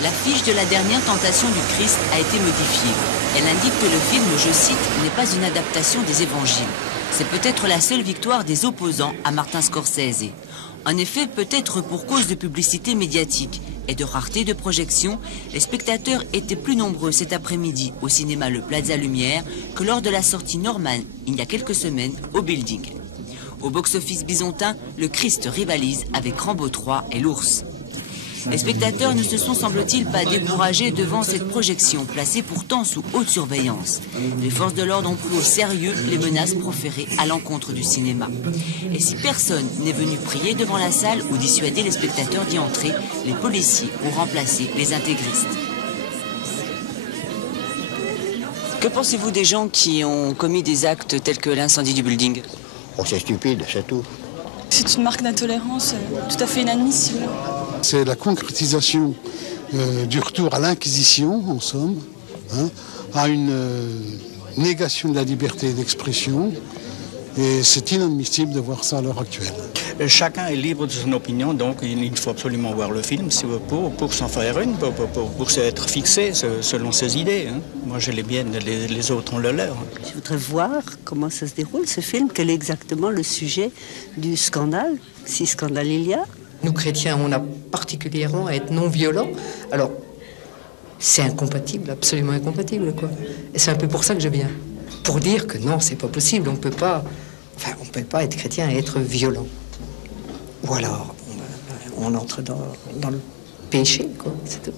L'affiche de la dernière tentation du Christ a été modifiée. Elle indique que le film, je cite, n'est pas une adaptation des évangiles. C'est peut-être la seule victoire des opposants à Martin Scorsese. En effet, peut-être pour cause de publicité médiatique et de rareté de projection, les spectateurs étaient plus nombreux cet après-midi au cinéma Le Plaza Lumière que lors de la sortie Norman, il y a quelques semaines, au Building. Au box-office byzantin, le Christ rivalise avec Rambo 3 et l'Ours. Les spectateurs ne se sont, semble-t-il, pas découragés devant cette projection, placée pourtant sous haute surveillance. Les forces de l'ordre ont pris au sérieux les menaces proférées à l'encontre du cinéma. Et si personne n'est venu prier devant la salle ou dissuader les spectateurs d'y entrer, les policiers ont remplacé les intégristes. Que pensez-vous des gens qui ont commis des actes tels que l'incendie du Building? Oh, c'est stupide, c'est tout. C'est une marque d'intolérance tout à fait inadmissible. C'est la concrétisation du retour à l'Inquisition, en somme, hein, à une négation de la liberté d'expression. Et c'est inadmissible de voir ça à l'heure actuelle. Chacun est libre de son opinion, donc il faut absolument voir le film pour s'en faire une, pour être fixé selon ses idées. Hein. Moi, j'ai les miennes, les autres ont le leur. Je voudrais voir comment ça se déroule, ce film, quel est exactement le sujet du scandale, si scandale il y a. Nous, chrétiens, on a particulièrement à être non-violents. Alors, c'est incompatible, absolument incompatible, quoi. Et c'est un peu pour ça que je viens. Pour dire que non, c'est pas possible, on peut pas être chrétien et être violent. Ou alors, on entre dans le péché, quoi, c'est tout.